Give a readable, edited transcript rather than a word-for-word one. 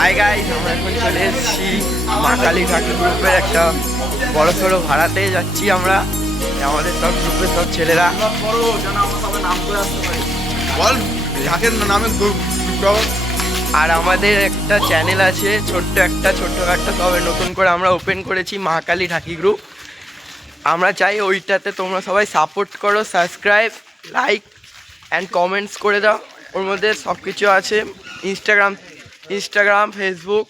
Hi guys, আমরা এখন চলে এসেছি মা কালী ঠাকুর গ্রুপের একটা বড় সড়ো ভাড়াতে যাচ্ছি আমরা। আমাদের সব গ্রুপের সব ছেলেরা। বল ঢাকের নামে আর আমাদের একটা চ্যানেল আছে, ছোট্ট একটা তবে নতুন করে আমরা ওপেন করেছি মা কালী ঠাকুর গ্রুপ। আমরা চাই ওইটাতে তোমরা সবাই সাপোর্ট করো, সাবস্ক্রাইব, লাইক অ্যান্ড কমেন্টস করে দাও। ওর মধ্যে সব কিছু আছে, ইনস্টাগ্রাম, ফেসবুক,